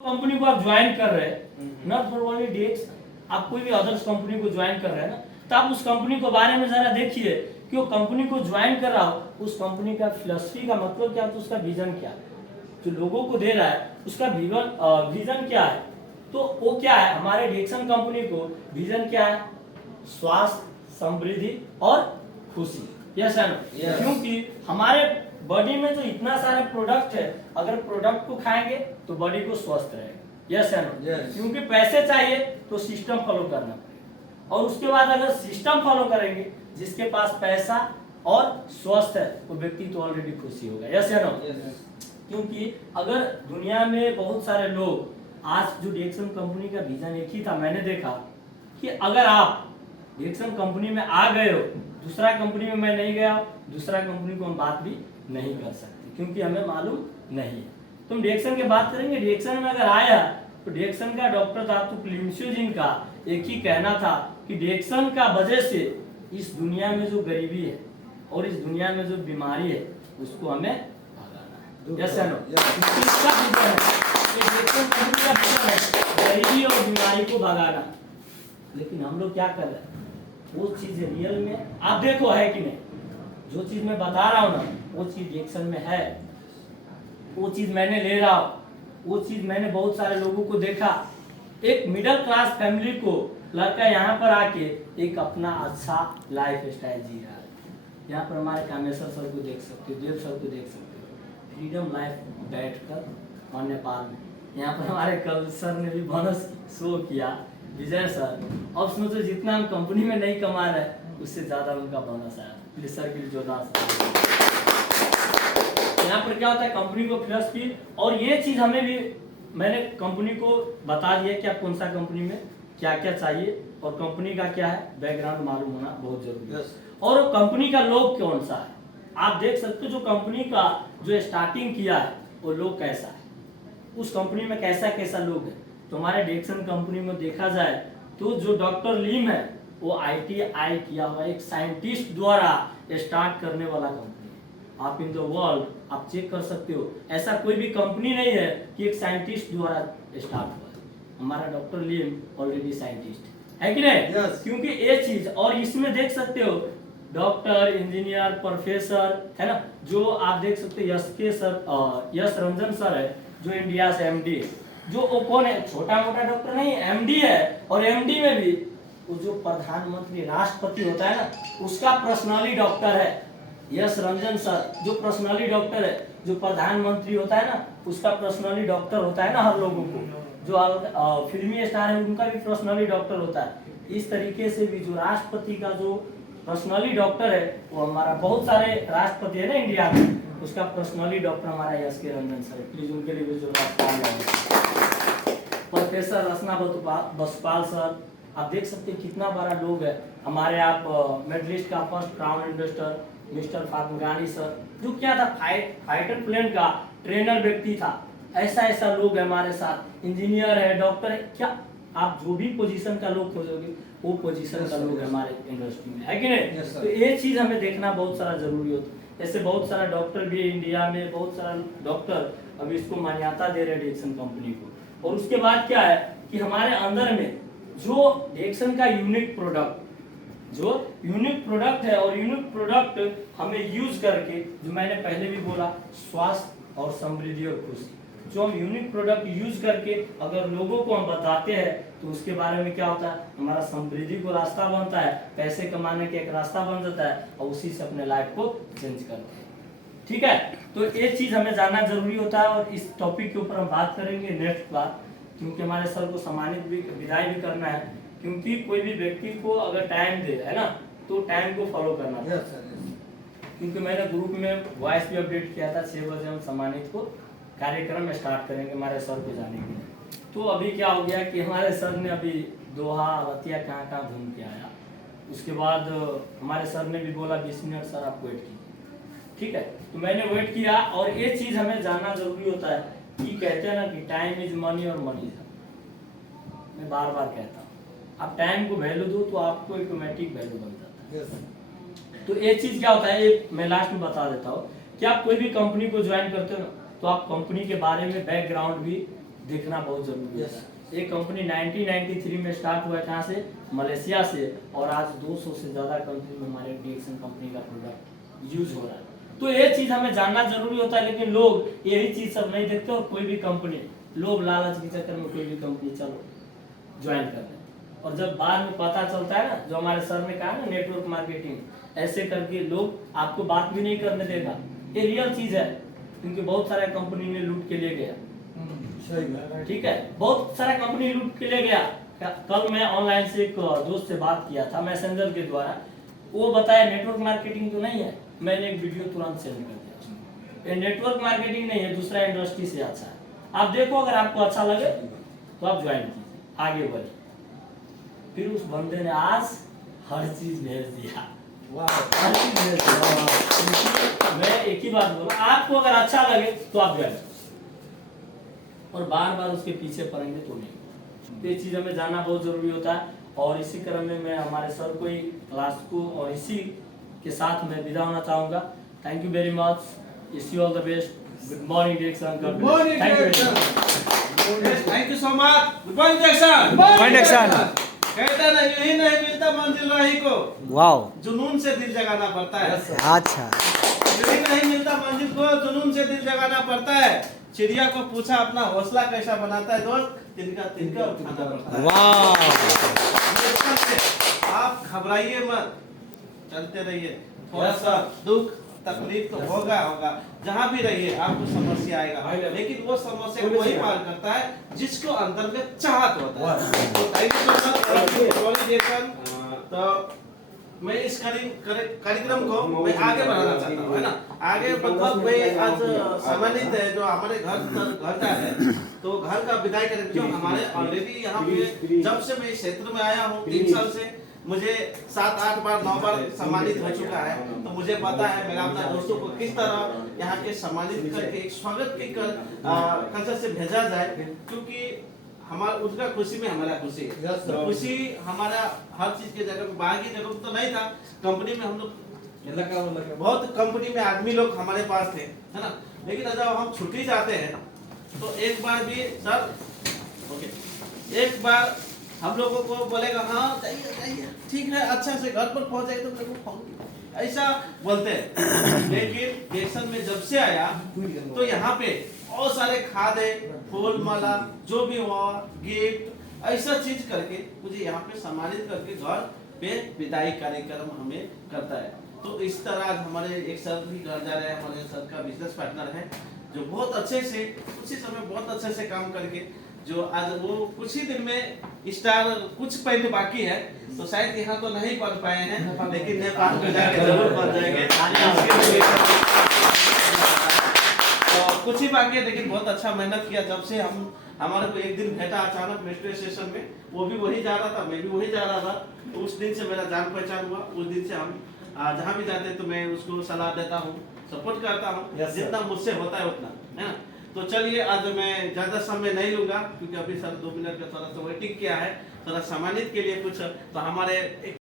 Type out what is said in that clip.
Company को आप join कर रहे हैं, नॉट फॉर ओनली डेट्स, आप कोई भी अदर्स कंपनी को ज्वाइन कर रहे हैं ना, तो आप उस कंपनी को बारे में जरा देखिए कि वो कंपनी को ज्वाइन कर रहा हो, उस कंपनी का फिलॉसफी का मतलब क्या है, तो उसका विजन क्या है, जो लोगों को दे रहा है उसका विजन क्या है। तो वो क्या है, हमारे डिएक्शन कंपनी को विजन क्या है, स्वास्थ्य, समृद्धि और खुशी। यस है ना, क्योंकि हमारे बॉडी में जो इतना सारा प्रोडक्ट है, अगर प्रोडक्ट को खाएंगे तो बॉडी को स्वस्थ रहेगा। यस है ना, क्योंकि पैसे चाहिए तो सिस्टम फॉलो करना पड़ेगा, और उसके बाद अगर सिस्टम फॉलो करेंगे, जिसके पास पैसा और स्वस्थ है वो व्यक्ति तो ऑलरेडी खुशी होगा। यस है ना, क्योंकि अगर दुनिया में बहुत सारे लोग, आज जो डिएक्शन कंपनी का विजन एक ही था, मैंने देखा कि अगर आप डिएक्शन कंपनी में आ गए हो, दूसरा कंपनी में मैं नहीं गया, दूसरा कंपनी को हम बात भी नहीं कर सकते, क्योंकि हमें मालूम नहीं है। तो हम डिएक्शन की बात करेंगे। डिएक्शन में अगर आया तो डिएक्शन का डॉक्टर धातु क्लिंशियो जिनका एक ही कहना था कि डिएक्शन का वजह से इस दुनिया में जो गरीबी है और इस दुनिया में जो बीमारी है उसको हमें भगाना है। यस है नो, गरीबी और बीमारी को भगाना। लेकिन हम लोग क्या कर रहे हैं, वो चीज रियल में आप देखो है कि नहीं, जो चीज मैं बता रहा हूँ ना वो चीज डिएक्शन में है, वो चीज मैंने ले रहा हूँ, वो चीज मैंने बहुत सारे लोगों को देखा। एक मिडिल क्लास फैमिली को लड़का यहाँ पर आके एक अपना अच्छा लाइफ स्टाइल जी रहा है। यहाँ पर हमारे कामेश्वर सर को देख सकते हो, देव सर को देख सकते हो, फ्रीडम लाइफ बैठकर, और नेपाल में यहाँ पर हमारे कल सर ने भी बोनस शो किया, विजय सर। और सोचो जितना हम कंपनी में नहीं कमा रहे उससे ज्यादा उनका बोनस आया। प्लीज सर के लिए जोरदार। यहाँ पर क्या होता है, कंपनी को फिलॉसफी, और ये चीज हमें भी, मैंने कंपनी को बता दिया कि आप कौन सा कंपनी में क्या क्या चाहिए और कंपनी का क्या है बैकग्राउंड मालूम होना बहुत जरूरी है। और वो कंपनी का लोग कौन सा है, आप देख सकते हो जो कंपनी का जो स्टार्टिंग किया है वो लोग कैसा है, उस कंपनी में कैसा कैसा लोग है। तो हमारे डिएक्शन कंपनी में देखा जाए तो जो डॉक्टर लीम है वो ITI किया हुआ एक साइंटिस्ट द्वारा स्टार्ट करने वाला कंपनी है। आप इन द वर्ल्ड आप चेक कर सकते हो, ऐसा कोई भी कंपनी नहीं है कि एक साइंटिस्ट द्वारा स्टार्ट हुआ है। हमारा डॉक्टर लीम ऑलरेडी साइंटिस्ट है कि नहीं, क्योंकि ये चीज, और इसमें देख सकते हो डॉक्टर, इंजीनियर, प्रोफेसर है ना, जो आप देख सकते हो यश रंजन सर है जो इंडिया से MD है, जो वो कौन है, छोटा मोटा डॉक्टर नहीं, MD है। और MD में भी वो जो प्रधानमंत्री राष्ट्रपति होता है ना उसका पर्सनली डॉक्टर है। यश रंजन सर जो पर्सनली डॉक्टर है, जो प्रधानमंत्री होता है ना उसका पर्सनली डॉक्टर होता है ना, हर लोगों को, जो फिल्मी स्टार है उनका भी पर्सनली डॉक्टर होता है। इस तरीके से भी जो राष्ट्रपति का जो पर्सनली डॉक्टर है वो हमारा, बहुत सारे राष्ट्रपति है ना इंडिया में, उसका पर्सनली डॉक्टर हमारा यश के रंजन सर। प्लीज उनके लिए भी प्रोफेसर रचना बसपाल सर, आप देख सकते हैं कितना बड़ा लोग है हमारे। आप मेडलिस्ट का फर्स्ट क्राउन इन्वेस्टर मिस्टर फातमगानी सर, जो क्या था फाइटर प्लेन का ट्रेनर व्यक्ति था। ऐसा ऐसा लोग है हमारे साथ, इंजीनियर है, डॉक्टर है, क्या आप जो भी पोजीशन का लोग खोजोगे वो पोजीशन का लोग हमारे इंडस्ट्री में है कि नहीं। तो ये चीज हमें देखना बहुत सारा जरूरी होता है। ऐसे बहुत सारा डॉक्टर भी इंडिया में, बहुत सारा डॉक्टर अभी इसको मान्यता दे रहे हैं डिएक्शन कंपनी को। और उसके बाद क्या है कि हमारे अंदर में जो डिएक्शन का यूनिक प्रोडक्ट है, और यूनिक प्रोडक्ट हमें यूज करके, जो मैंने पहले भी बोला, स्वास्थ्य और समृद्धि और खुशी, जो हम यूनिक प्रोडक्ट यूज करके अगर लोगों को हम बताते हैं तो उसके बारे में क्या होता है, हमारा समृद्धि को रास्ता बनता है, पैसे कमाने का एक रास्ता बन जाता है, और उसी से अपने लाइफ को चेंज करते हैं। ठीक है, तो ये चीज हमें जानना जरूरी होता है। और इस टॉपिक के ऊपर हम बात करेंगे नेक्स्ट बार, क्योंकि हमारे सर को सम्मानित भी, विदाई भी करना है। क्योंकि कोई भी व्यक्ति को अगर टाइम दे, है ना, तो टाइम को फॉलो करना है। क्योंकि मैंने ग्रुप में वॉइस भी अपडेट किया था, 6 बजे हम सम्मानित को कार्यक्रम स्टार्ट करेंगे हमारे सर को जाने के लिए। तो अभी क्या हो गया कि हमारे सर ने अभी दोहा, रतिया कहाँ घूम के आया। उसके बाद हमारे सर ने भी बोला 20 मिनट सर आप वेट कीजिए। ठीक है, तो मैंने वेट किया। और ये चीज हमें जानना जरूरी होता है कि कहते हैं ना कि टाइम इज मनी और मनी इज, मैं बार बार कहता हूँ, आप टाइम को वैल्यू दो तो आपको ऑटोमेटिक वैल्यू बन जाता है। तो ये चीज क्या होता है, ये मैं लास्ट में बता देता हूँ कि आप कोई भी कंपनी को ज्वाइन करते हो ना, तो आप कंपनी के बारे में बैकग्राउंड भी देखना बहुत जरूरी है। ये कंपनी 1993 में स्टार्ट हुआ था से मलेशिया से, और आज 200 से ज़्यादा कंट्री में हमारे डिएक्सन कंपनी का प्रोडक्ट यूज हो रहा है। तो ये चीज़ हमें जानना जरूरी होता है, लेकिन लोग यही चीज़ सब नहीं देखते, और कोई भी कंपनी, लोग लालच के चक्कर में कोई भी कंपनी चलो ज्वाइन कर लें, और जब बाद में पता चलता है ना, जो हमारे सर ने कहा ना नेटवर्क मार्केटिंग, ऐसे करके लोग आपको बात भी नहीं करने देगा। ये रियल चीज़ है, क्योंकि बहुत सारा कंपनी ने लूट के ले गया। ठीक है, बहुत सारा कंपनी लूट के ले गया। कल मैं ऑनलाइन से एक दोस्त से बात किया था मैसेंजर के द्वारा, वो बताया नेटवर्क मार्केटिंग तो नहीं है, मैंने एक वीडियो तुरंत सेंड कर दिया। ये नेटवर्क मार्केटिंग नहीं है, दूसरा इंडस्ट्री से अच्छा है। आप देखो, अगर आपको अच्छा लगे तो आप ज्वाइन कीजिए, आगे बढ़िए। फिर उस बंदे ने आज हर चीज भेज दिया, हर चीज भेज दिया। मैं एक ही बात बोलूं, आपको अगर अच्छा लगे तो आप ज्वाइन, और बार बार उसके पीछे पड़ेंगे तो नहीं। तो ये चीज हमें जानना बहुत जरूरी होता है। और इसी क्रम में मैं हमारे सर को ही क्लास को, और इसी के साथ मैं विदा होना चाहूंगा। Thank you very much, wish you all the best. Good morning DXN. Good morning thank you so much. Good morning DXN. कहता नहीं यही नहीं मिलता मंजिल राही को, वाओ, जुनून से दिल जगाना पड़ता है। अच्छा, यही नहीं मिलता मंजिल को, जुनून से दिल जगाना पड़ता है। चिड़िया को पूछा अपना हौसला कैसा बनाता है दोस्त, तिनका तिनका उठाना पड़ता है। वाह, आप घबराइए मत, चलते रहिए। थोड़ा सा दुख तकलीफ तो होगा होगा, जहाँ भी रहिए आपको समस्या आएगा, लेकिन वो समस्या को वही पार करता है जिसको अंदर में चाहत होता है। तो थैंक यू सो मच। तो मैं इस कार्यक्रम को मैं आगे बढ़ाना चाहता हूँ, है ना। आगे मतलब मैं आज सम्मानित है जो हमारे घर का है, तो घर का विदाई करेंगे। जो हमारे ऑलरेडी यहाँ पे जब से मैं इस क्षेत्र में आया हूँ 3 साल से, मुझे 7, 8 बार 9 बार सम्मानित हो चुका है। तो मुझे पता है मेरा अपना दोस्तों को किस तरह यहाँ के सम्मानित करके एक स्वागत के कल्चर से भेजा जाए, क्योंकि हमारा उनका खुशी में हमारा खुशी है। तो खुशी हमारा हर चीज के जगह में, बाहर की जगह में तो नहीं था। कंपनी में हम लोग बहुत कंपनी में आदमी लोग हमारे पास थे, है ना। लेकिन जब हम छुट्टी जाते हैं तो एक बार भी सर ओके, एक बार हम लोगों को बोलेगा हाँ जाइए ठीक है, अच्छा से घर पर पहुंच जाए तो मेरे को फोन ऐसा बोलते हैं। लेकिन डिएक्सन में जब से आया तो यहाँ पे बहुत सारे खादे, फूल माला, जो भी हुआ गिफ्ट, ऐसा चीज करके मुझे यहाँ पे सम्मानित करके घर पे विदाई कार्यक्रम हमें करता है। तो इस तरह हमारे एक सर भी घर जा रहे हैं, हमारे सर का बिजनेस पार्टनर है, जो बहुत अच्छे से उसी समय बहुत अच्छे से काम करके, जो आज वो कुछ ही दिन में स्टार कुछ पॉइंट बाकी है, तो शायद यहाँ तो नहीं पढ़ पाए हैं, लेकिन नेपाल में जाके जरूर पढ़ जाएंगे। तो कुछ ही बाकी है, लेकिन बहुत अच्छा मेहनत किया। जब से हमारे को एक दिन भेटा अचानक मेट्रो स्टेशन में, वो भी वही जा रहा था, मैं भी वही जा रहा था, तो उस दिन से मेरा जान पहचान हुआ। उस दिन से हम जहाँ भी जाते तो मैं उसको सलाह देता हूँ, सपोर्ट करता हूँ, जितना मुझसे होता है उतना, है ना। तो चलिए आज मैं ज्यादा समय नहीं लूंगा, क्योंकि अभी सर 2 मिनट का थोड़ा सा वेटिंग किया है, थोड़ा सम्मानित के लिए कुछ। तो हमारे एक